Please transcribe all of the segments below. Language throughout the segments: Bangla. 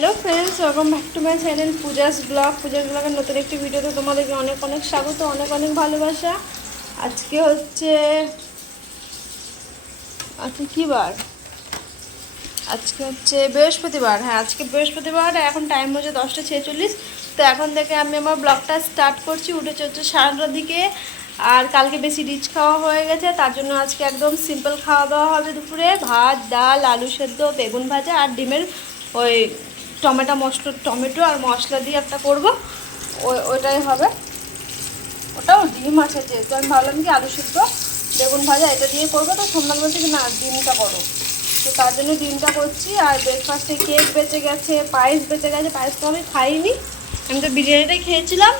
Hello friends, welcome back to my channel Puja's ব্লগের নতুন একটি ভিডিওতে তোমাদেরকে অনেক অনেক স্বাগত, অনেক অনেক ভালোবাসা। আজকে হচ্ছে কি বার? আজকে হচ্ছে বৃহস্পতিবার। হ্যাঁ, আজকে বৃহস্পতিবার। এখন টাইম হচ্ছে 10টা 46। তো এখন থেকে আমি আমার ব্লগটা স্টার্ট করছি। উঠেছে হচ্ছে 7টার দিকে। আর কালকে বেশি রিচ খাওয়া হয়ে গেছে, তার জন্য আজকে একদম সিম্পল খাওয়া দাওয়া হবে। দুপুরে ভাত, ডাল, আলু সেদ্ধ, বেগুন ভাজা আর ডিমের ওই টমেটো আর মশলা দিয়ে একটা করবো, ওইটাই হবে। ওটাও ডিম আছে, যেহেতু আমি ভাবলাম কি আলু সেদ্ধ বেগুন ভাজা এটা দিয়ে করবো। তো সোমবার বলছে কি না, ডিমটা করো। তো তার জন্য ডিমটা করছি। আর ব্রেকফাস্টে কেক বেঁচে গেছে, পায়েস বেঁচে গেছে। পায়েস তো আমি খাইনি, আমি তো বিরিয়ানিটাই খেয়েছিলাম।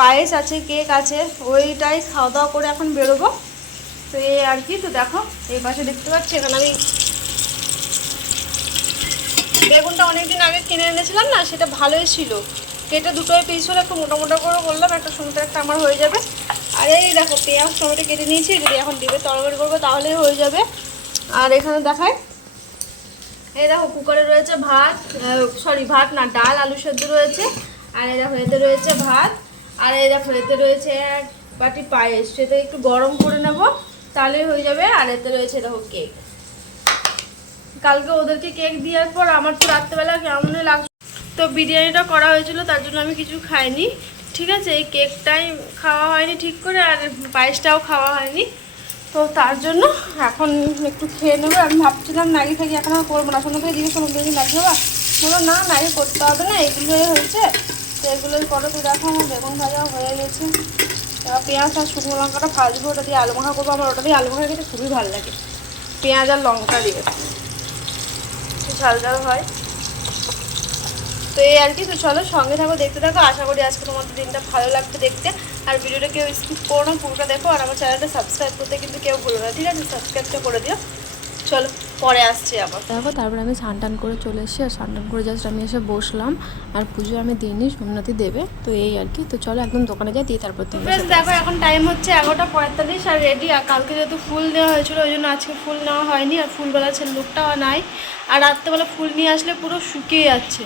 পায়েস আছে, কেক আছে, ওইটাই খাওয়া দাওয়া করে এখন বেরোবো। তো এই আর কি। তো দেখো এই পাশে দেখতে পাচ্ছি, এখানে আমি বেগুনটা অনেকদিন আগে কিনে এনেছিলাম না, সেটা ভালোই ছিল। কেটে দুটোই পিস হলে একটু মোটা মোটা করে করলাম, একটা সুন্দর একটা আমার হয়ে যাবে। আর এই দেখো পেঁয়াজ টমেটো কেটে নিয়েছি, যদি এখন ডিমের তরকারি করবো তাহলেই হয়ে যাবে। আর এখানে দেখায়, এই দেখো কুকারে রয়েছে ভাত, ভাত না, ডাল আলু সেদ্ধ রয়েছে। আর এই দেখো এতে রয়েছে ভাত। আর এই দেখো এতে রয়েছে এক বাটি পায়েস, সেটা একটু গরম করে নেব, তাহলেই হয়ে যাবে। আর এতে রয়েছে দেখো কেক। কালকে ওদেরকে কেক দেওয়ার পর আমার তো রাত্রেবেলা কেমনই লাগছে। তো বিরিয়ানিটা করা হয়েছিল, তার জন্য আমি কিছু খাইনি। ঠিক আছে, এই কেকটাই খাওয়া হয়নি ঠিক করে, আর পায়েসটাও খাওয়া হয়নি। তো তার জন্য এখন একটু খেয়ে নেবো। আমি ভাবছিলাম ম্যাগি ফ্যাগি এখন আর করবো না। শোনো, জিজ্ঞেস করলাম তুমি ম্যাগি হবা, বলো না ম্যাগি করতে হবে না, এগুলোই হয়েছে। তো এগুলোই করো। তো দেখো আমার বেগুন ভাজা হয়ে গেছে। এবার পেঁয়াজ আর শুকনো লঙ্কাটা ভাজবো, ওটা দিয়ে আলু মাখা করবো। আমার ওটা দিয়ে আলু মাখা খেতে খুবই ভালো লাগে, পেঁয়াজ আর লঙ্কা দিয়ে ঝাল ঝাল হয়। তো এই আর কি। তো চলো সঙ্গে থাকো, দেখতে থাকো। আশা করি আজকে তোমাদের দিনটা ভালো লাগবে দেখতে। আর ভিডিওটা কেউ স্কিপ করো না, পুরোটা দেখো। আর আমার চ্যানেলটা সাবস্ক্রাইব করতে কিন্তু কেউ ভুলো না, ঠিক আছে? সাবস্ক্রাইবটা করে দিও। চলো পরে আসছি আবার। দেখো তারপরে আমি স্নান টান করে চলে এসেছি। আর স্নান টান করে জাস্ট আমি এসে বসলাম। আর পুজো আমি দিইনি, সোমনাথই দেবে। তো এই আর কি। তো চলো একদম দোকানে যাই, দিয়ে তারপর তুমি দেখো এখন টাইম হচ্ছে 11টা 45 আর রেডি। আর কালকে যেহেতু ফুল দেওয়া হয়েছিল, ওই জন্য আজকে ফুল নেওয়া হয়নি। আর ফুলবেলা ছেলে লোকটাও নাই। আর রাত্রেবেলা ফুল নিয়ে আসলে পুরো শুকিয়ে যাচ্ছে।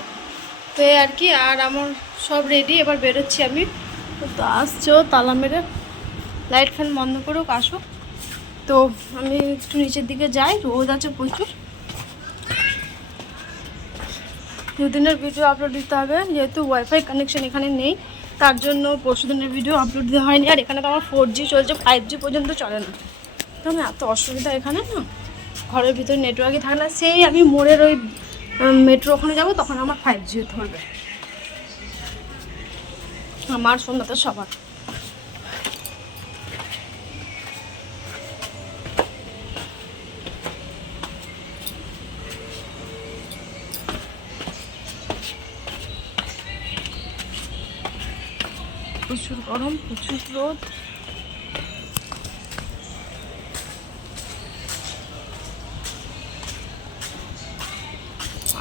তো এই আর কি। আর আমার সব রেডি, এবার বেরোচ্ছি আমি। তো আসছো তালা মেরে, লাইট ফ্যান বন্ধ করুক, আসুক। তো আমি একটু নিচের দিকে যাই, রোদ আছে প্রচুর। দুদিনের ভিডিও আপলোড দিতে হবে, যেহেতু ওয়াইফাই কানেকশন এখানে নেই, তার জন্য পরশুদিনের ভিডিও আপলোড দেওয়া হয়নি। আর এখানে তো আমার 4G চলছে, 5G পর্যন্ত চলে না। তো আমি এত অসুবিধা এখানে না, ঘরের ভিতরে নেটওয়ার্কই থাকে না। সেই আমি মোড়ের ওই মেট্রো ওখানে যাবো, তখন আমার 5G ধরবে, আমার সন্ধ্যাতে সবার। প্রচুর গরম, প্রচুর রোদ।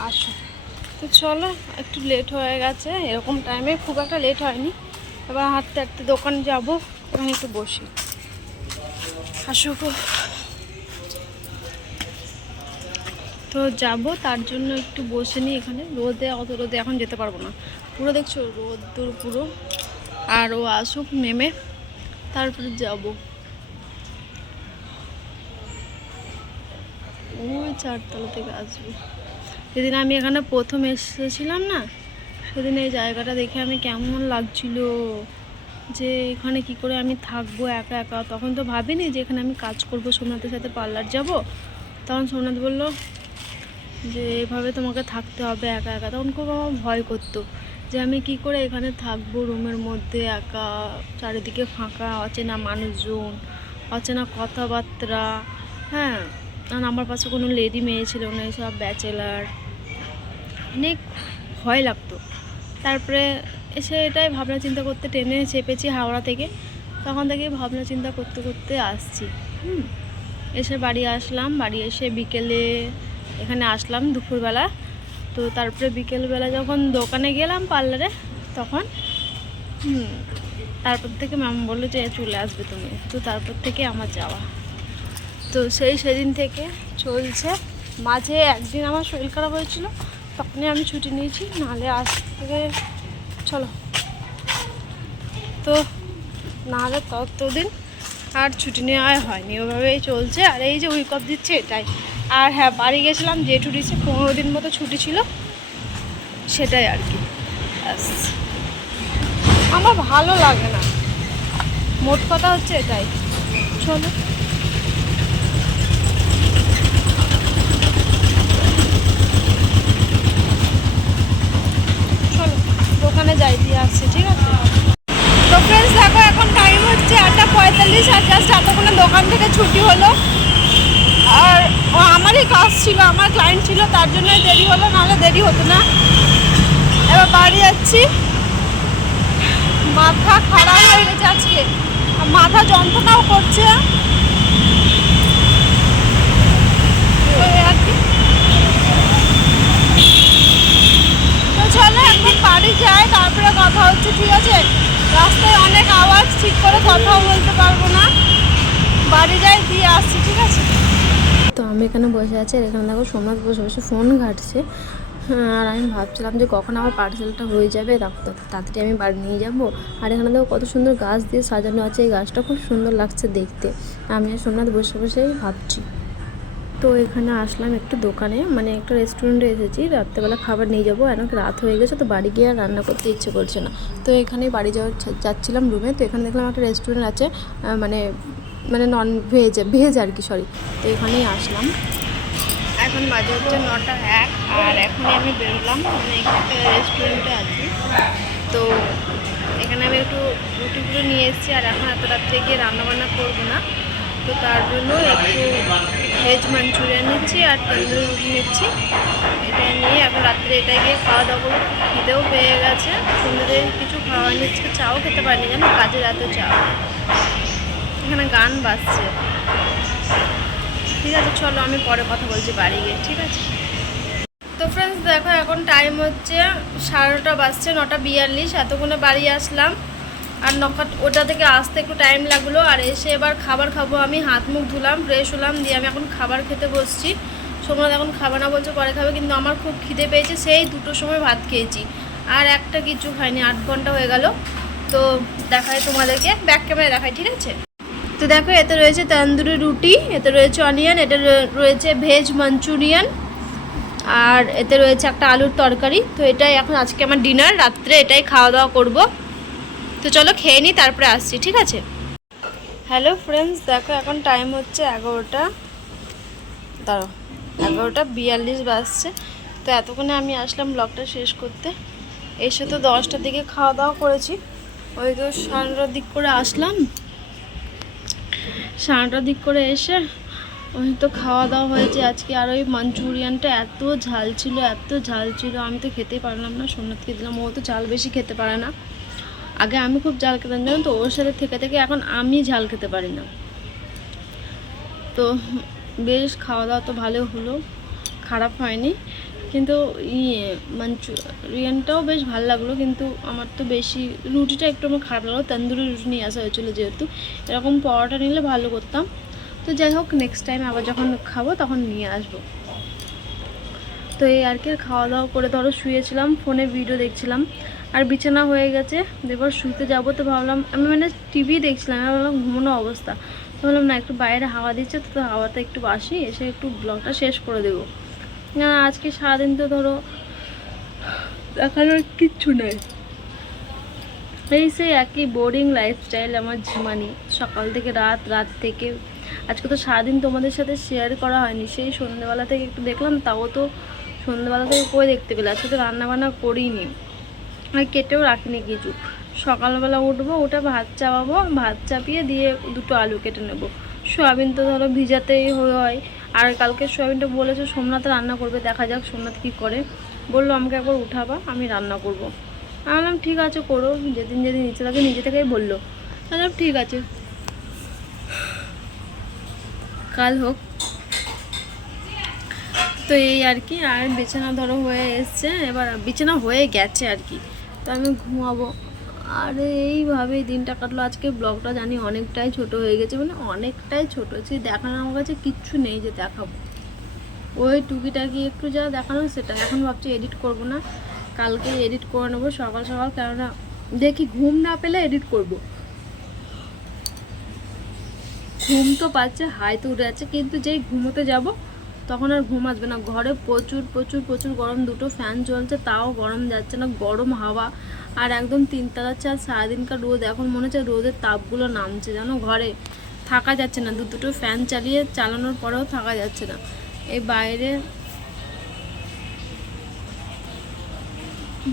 আসো। তো চলো, একটু লেট হয়ে গেছে, এরকম টাইমে খুব একটা লেট হয়নি। এবার হাঁটতে হাঁটতে দোকান যাবো, ওখানে একটু বসি। আসো। তো যাব, তার জন্য একটু বসে নিই এখানে। অত রোদে এখন যেতে পারবো না, পুরো দেখছো রোদ পুরো। আর ও আসুক নেমে, তারপরে যাব। ওই 4তলা থেকে আসবো। সেদিন আমি এখানে প্রথম এসেছিলাম না, সেদিন এই জায়গাটা দেখে আমি কেমন লাগছিল, যে এখানে কি করে আমি থাকবো একা একা। তখন তো ভাবিনি যে এখানে আমি কাজ করব, সোমনাথের সাথে পার্লার যাব। তখন সোমনাথ বললো যে এভাবে তোমাকে থাকতে হবে একা একা। তখন খুব আমার ভয় করতো যে আমি কি করে এখানে থাকবো রুমের মধ্যে একা, চারিদিকে ফাঁকা, অচেনা মানুষজন, অচেনা কথাবার্তা। হ্যাঁ, আর আমার পাশে কোনো লেডি মেয়ে ছিল না, সব ব্যাচেলার। অনেক ভয় লাগতো। তারপরে এসে এটাই ভাবনা চিন্তা করতে, ট্রেনে চেপেছি হাওড়া থেকে, তখন থেকেই ভাবনা চিন্তা করতে করতে আসছি। এসে বাড়ি আসলাম, বাড়ি এসে বিকেলে এখানে আসলাম দুপুরবেলা। তো তারপরে বিকেলবেলা যখন দোকানে গেলাম পার্লারে, তখন তারপর থেকে ম্যাম বললো যে চলে আসবে তুমি। তো তারপর থেকে আমার যাওয়া। তো সেদিন থেকে চলছে। মাঝে একদিন আমার শরীর খারাপ হয়েছিল, তখনই আমি ছুটি নিয়েছি, নাহলে আজ থেকে চলো তো, নাহলে ততদিন আর ছুটি নেওয়া হয়নি, ওভাবেই চলছে। আর এই যে উইক অফ দিচ্ছে এটাই। আর হ্যাঁ, বাড়ি গেছিলাম, জেঠু দিচ্ছে 15 দিন মতো ছুটি ছিল, সেটাই আর কি। আমার ভালো লাগে না, মোট কথা হচ্ছে এটাই। চলো চলো দোকানে যাই, দিয়ে আসছি, ঠিক আছে? তো ফ্রেন্ডস দেখো, এখন টাইম হচ্ছে 8:45, আর জাস্ট এতক্ষণে দোকান থেকে ছুটি হলো। আর আমারই কাজ ছিল, আমার ক্লায়েন্ট ছিল, তার জন্যই দেরি হলো, নাহলে দেরি হতো না। এবার বাড়ি যাচ্ছি, মাথা খারাপ হয়ে গেছে আজকে, আর মাথা যন্ত্রণাও করছে। তো আর কি, তো চলো এখন বাড়ি যাই, তারপরে কথা হচ্ছে, ঠিক আছে? রাস্তায় অনেক আওয়াজ, ঠিক করে কথাও বলতে পারবো না। বাড়ি যাই, দিয়ে আসছি, ঠিক আছে? তো আমি এখানে বসে আছি, আর এখানে দেখো সোমনাথ বসে বসে ফোন ঘাটছে। আর আমি ভাবছিলাম যে কখন আমার পার্সেলটা হয়ে যাবে, তাড়াতাড়ি আমি বাড়ি নিয়ে যাব। আর এখানে দেখো কত সুন্দর গাছ দিয়ে সাজানো আছে, এই গাছটা খুব সুন্দর লাগছে দেখতে। আমি আর সোমনাথ বসে বসেই ভাবছি। তো এখানে আসলাম একটু দোকানে, মানে একটা রেস্টুরেন্টে এসেছি, রাত্রেবেলা খাবার নিয়ে যাবো। অনেক রাত হয়ে গেছে, তো বাড়ি গিয়ে আর রান্না করতে ইচ্ছে করছে না। তো এখানে বাড়ি যাচ্ছিলাম রুমে, তো এখানে দেখলাম একটা রেস্টুরেন্ট আছে, মানে মানে নন ভেজ আর কি, সরি। তো এখানেই আসলাম। এখন বাজে হচ্ছে 9:01, আর এখনই আমি বেরোলাম, মানে এখানে রেস্টুরেন্টে আছি। তো এখানে আমি একটু রুটিগুলো নিয়ে এসেছি, আর এখন এত রাত্রে গিয়ে রান্নাবান্না করবো না, তো তার জন্য একটু ভেজ মাঞ্চুরিয়ান নিচ্ছি আর তন্দুরি রুটি নিচ্ছি। এটা নিয়ে এখন রাত্রে এটাই গিয়ে খাওয়া দাওয়া করবো। খিদেও পেয়ে গেছে, সুন্দর কিছু খাওয়া নিচ্ছে, চাও খেতে পারিনি, জানো, কাজের এত চাও। এখানে গান বাজছে, ঠিক আছে? চলো আমি পরে কথা বলছি বাড়ি গিয়ে, ঠিক আছে? তো ফ্রেন্ডস দেখো, এখন টাইম হচ্ছে 9:30 বাজছে, 9:42। এতক্ষণে বাড়ি আসলাম, আর ওটা থেকে আসতে একটু টাইম লাগলো। আর এসে এবার খাবার খাবো, আমি হাত মুখ ধুলাম, ফ্রেশ হলাম, দিয়ে আমি এখন খাবার খেতে বসছি। সোমনাথ এখন খাবে না বলছে, পরে খাবে, কিন্তু আমার খুব খিদে পেয়েছে, সেই 2টোর সময় ভাত খেয়েছি, আর একটা কিছু খাইনি, 8 ঘন্টা হয়ে গেল। তো দেখাই তোমাদেরকে, ব্যাক ক্যামেরা দেখাই, ঠিক আছে? তো দেখো, এতে রয়েছে তন্দুরি রুটি, এতে রয়েছে অনিয়ন, এটা রয়েছে ভেজ মাঞ্চুরিয়ান, আর এতে রয়েছে একটা আলুর তরকারি। তো এটাই এখন আজকে আমার ডিনার, রাত্রে এটাই খাওয়া দাওয়া করব। তো চলো খেয়ে নিই, তারপরে আসছি, ঠিক আছে? হ্যালো ফ্রেন্ডস দেখো, এখন টাইম হচ্ছে 11:42 বাজছে। তো এতক্ষণে আমি আসলাম ব্লগটা শেষ করতে। এসে তো 10টার দিকে খাওয়া দাওয়া করেছি, ওই তো 9:30 দিক করে আসলাম। 9:30 দিক করে এসে ওই তো খাওয়া দাওয়া হয়েছে আজকে। আর ওই মাঞ্চুরিয়ানটা এত ঝাল ছিল, এত ঝাল ছিল, আমি তো খেতেই পারলাম না। সোমনাথকে দিলাম, ও তো ঝাল বেশি খেতে পারে না। আগে আমি খুব ঝাল খেতাম, জানো তো, ওর সাথে থেকে থেকে এখন আমি ঝাল খেতে পারি না। তো বেশ খাওয়া দাওয়া তো ভালো হলো, খারাপ হয়নি, কিন্তু মাঞ্চুরিয়ানটাও বেশ ভালো লাগলো। কিন্তু আমার তো বেশি রুটিটা একটু আমার খারাপ লাগলো, তন্দুরি রুটি নিয়ে আসা হয়েছিলো, যেহেতু এরকম পরোটা নিলে ভালো করতাম। তো যাই হোক, নেক্সট টাইম আবার যখন খাবো তখন নিয়ে আসবো। তো এই আর কি, খাওয়া দাওয়া করে ধরো শুয়েছিলাম, ফোনে ভিডিও দেখছিলাম, আর বিছানা হয়ে গেছে। এবার শুতে যাবো, তো ভাবলাম আমি, মানে টিভি দেখছিলাম, আমি ভাবলাম ঘুমানো অবস্থা, তো ভাবলাম না, একটু বাইরে হাওয়া দিচ্ছে, তো হাওয়াতে একটু বাসি, এসে একটু ব্লগটা শেষ করে দেবো। না, আজকে সারাদিন তো ধরো দেখানোর কিচ্ছু নেই, এই সেই একই বোরিং লাইফস্টাইল আমার ঝিমানি, সকাল থেকে রাত থেকে। আজকে তো সারাদিন তোমাদের সাথে শেয়ার করা হয়নি, সেই সন্ধ্যেবেলা থেকে একটু দেখলাম, তাও তো সন্ধ্যেবেলা থেকে কই দেখতে পেলে। আজকে তো রান্নাবান্না করিনি, আর কেটেও রাখিনি কিছু। সকালবেলা উঠবো, উঠে ভাত চাপাবো, ভাত চাপিয়ে দিয়ে 2টো আলু কেটে নেবো। সোয়াবিন তো ধরো ভিজাতেই হয়, আর কালকে সোয়াবিনটা বলেছে সোমনাথ রান্না করবে, দেখা যাক সোমনাথ কী করে। বললো আমাকে একবার উঠাবা, আমি রান্না করবো। আমি বললাম ঠিক আছে করো, যেদিন যেদিন ইচ্ছে থাকে নিজে থেকেই বললো। বললাম ঠিক আছে, কাল হোক। তো এই আর কি, আর বিছানা ধরো হয়ে এসছে, এবার বিছানা হয়ে গেছে আর কি, তো আমি ঘুমাবো। আর এইভাবেই দিনটা কাটলো। আজকে ব্লগটা জানি অনেকটাই ছোট হয়ে গেছে, মানে অনেকটাই ছোটো, সে দেখানোর আমার কাছে কিচ্ছু নেই যে দেখাবো। ওই টুকিটাকি একটু যা দেখানো সেটা এখন ভাবছি এডিট করব না, কালকে এডিট করে নেবো সকাল সকাল, কেননা দেখি ঘুম না পেলে এডিট করব। ঘুম তো পাচ্ছে, হাই তো উঠে যাচ্ছে, কিন্তু যেই ঘুমোতে যাব তখন আর ঘুম আসবে না। ঘরে প্রচুর প্রচুর প্রচুর গরম, দুটো ফ্যান চলছে তাও গরম যাচ্ছে না, গরম হাওয়া। আর একদম তিনতলার ছাদ, সারাদিনকার রোদ, এখন মনে হচ্ছে রোদের তাপগুলো নামছে জানো, ঘরে থাকা যাচ্ছে না। দুটো ফ্যান চালানোর পরেও থাকা যাচ্ছে না। এই বাইরে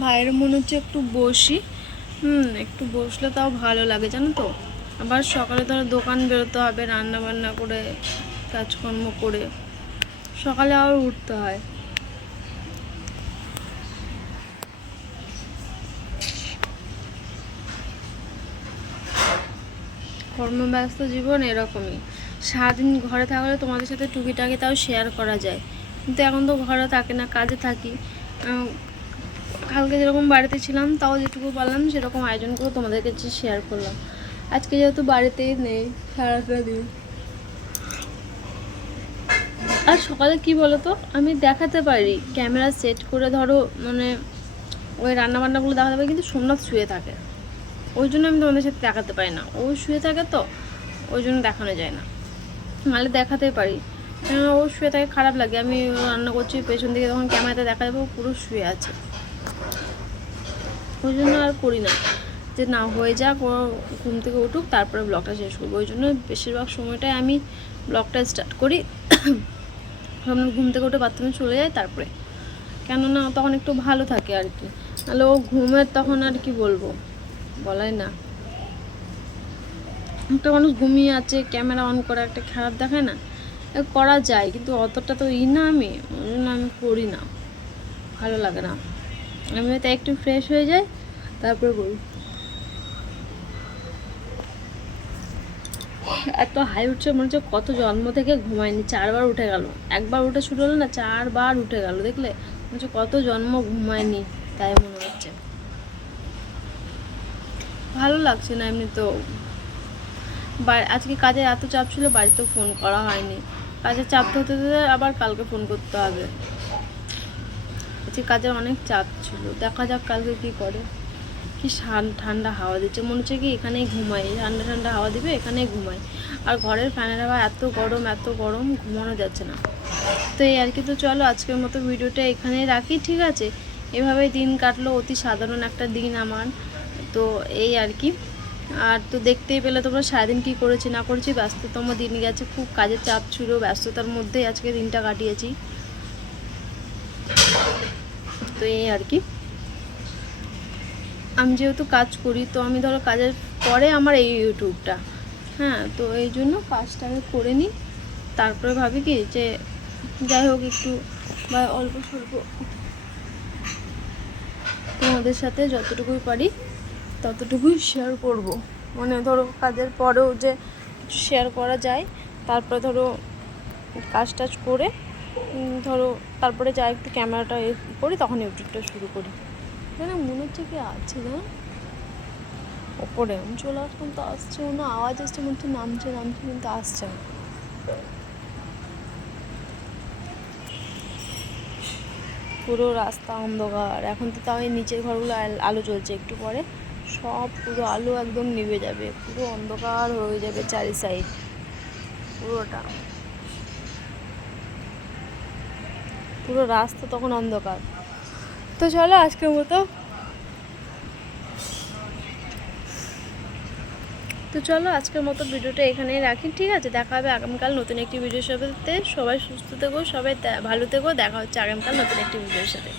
বাইরে মনে হচ্ছে একটু বসি, একটু বসলে তাও ভালো লাগে জানো তো। আবার সকালে ধরো দোকান বেরোতে হবে, রান্না বান্না করে কাজকর্ম করে সকালে আবার উঠতে হয়। কর্মব্যস্ত জীবন এরকমই, সারাদিন ঘরে থাকলে তোমাদের সাথে টুকিটাকি তাও শেয়ার করা যায়, কিন্তু এখন তো ঘরে থাকে না, কাজে থাকি। কালকে যেরকম বাড়িতে ছিলাম তাও যেটুকু পারলাম সেরকম আয়োজন করে তোমাদের কাছে শেয়ার করলাম। আজকে যেহেতু বাড়িতেই নেই সারাটা দিন, আর সকালে কি বলো তো, আমি দেখাতে পারি ক্যামেরা সেট করে ধরো, মানে ওই রান্নাবান্নাগুলো দেখাতে পারি, কিন্তু সোমনাথ শুয়ে থাকে, ওই জন্য আমি তোমাদের সাথে দেখাতে পারি না। ও শুয়ে থাকে তো ওই জন্য দেখানো যায় না, নাহলে দেখাতেই পারি। ও শুয়ে থাকে, খারাপ লাগে, আমি রান্না করছি পেছন দিকে, তখন ক্যামেরাতে দেখা যাবে ও পুরো শুয়ে আছে, ওই জন্য আর করি না, যে না হয়ে যাক, ও ঘুম থেকে উঠুক তারপরে ব্লগটা শেষ করবো। ওই জন্য বেশিরভাগ সময়টাই আমি ব্লগটা স্টার্ট করি, আমরা ঘুম থেকে উঠে বাথরুমে চলে যাই তারপরে, কেননা তখন একটু ভালো থাকে আর কি। নাহলে ও ঘুমের তখন আর কি বলবো, বলাই না। একটা মানুষ ঘুমিয়ে আছে, ক্যামেরা অন করা একটা খারাপ দেখায় না, করা যায়, কিন্তু অতটা তো না, আমি ওই জন্য আমি করি না, ভালো লাগে না। আমি হয়তো একটু ফ্রেশ হয়ে যাই তারপরে বলি। এত হাই উঠছে মনে হচ্ছে কত জন্ম থেকে ঘুমায়নি, 4বার উঠে গেল, একবার উঠে শুরু হলো না, 4বার উঠে গেল, দেখলে মনে হচ্ছে কত জন্ম ঘুমায়নি, তাই মনে হচ্ছে। ভালো লাগছে না এমনি তো। আজকে কাজে এত চাপ ছিল, বাড়িতেও ফোন করা হয়নি, কাজের চাপ হতে হতে আবার কালকে ফোন করতে হবে। আজকে কাজের অনেক চাপ ছিল, দেখা যাক কালকে কি করে। কি ঠান্ডা হাওয়া দিচ্ছে, মনে হচ্ছে কি এখানেই ঘুমাই, ঠান্ডা ঠান্ডা হাওয়া দিবে এখানেই ঘুমাই। আর ঘরের ফ্যানের হাওয়া এত গরম, ঘুমানো যাচ্ছে না। তো এই আর কি। তো চলো আজকের মতো ভিডিওটা এখানেই রাখি, ঠিক আছে। এভাবেই দিন কাটলো, অতি সাধারণ একটা দিন আমার। তো এই আর কি। আর তো দেখতেই পেলে তোমরা সারাদিন কী করেছি না করেছি, ব্যস্ততম দিন গেছে, খুব কাজের চাপ ছিল, ব্যস্ততার মধ্যেই আজকে দিনটা কাটিয়েছি। তো এই আর কি। আমি যেহেতু কাজ করি, তো আমি ধরো কাজের পরে আমার এই ইউটিউবটা, হ্যাঁ, তো এই জন্য কাজটা আমি করে নিই, তারপরে ভাবি কি যে যাই হোক একটু বা অল্প স্বল্প তোমাদের সাথে যতটুকুই পারি ততটুকুই শেয়ার করব। মানে ধরো কাজের পরেও যে কিছু শেয়ার করা যায়, তারপরে ধরো কাজ টাজ করে ধরো তারপরে যা একটু ক্যামেরাটা করি, তখন ইউটিউবটা শুরু করি। না মনে হচ্ছে কি আছে না ওপরে, আমি চলে আসলাম তো আসছেও না, আওয়াজ আসছে মনে হচ্ছে নামছে কিন্তু আসছে না। পুরো রাস্তা অন্ধকার, এখন তো তাও এই নিচের ঘরগুলো আলো জ্বলছে, একটু পরে সব পুরো আলো একদম নিভে যাবে, পুরো অন্ধকার হয়ে যাবে চারি সাইড পুরোটা, পুরো রাস্তা তখন অন্ধকার। তো চলো আজকের মতো ভিডিওটা এখানেই রাখি, ঠিক আছে। দেখা হবে আগামীকাল নতুন একটি ভিডিওর সাথে। সবাই সুস্থ থেকো, সবাই ভালো থেকো, দেখা হচ্ছে আগামীকাল নতুন একটি ভিডিওর সাথে।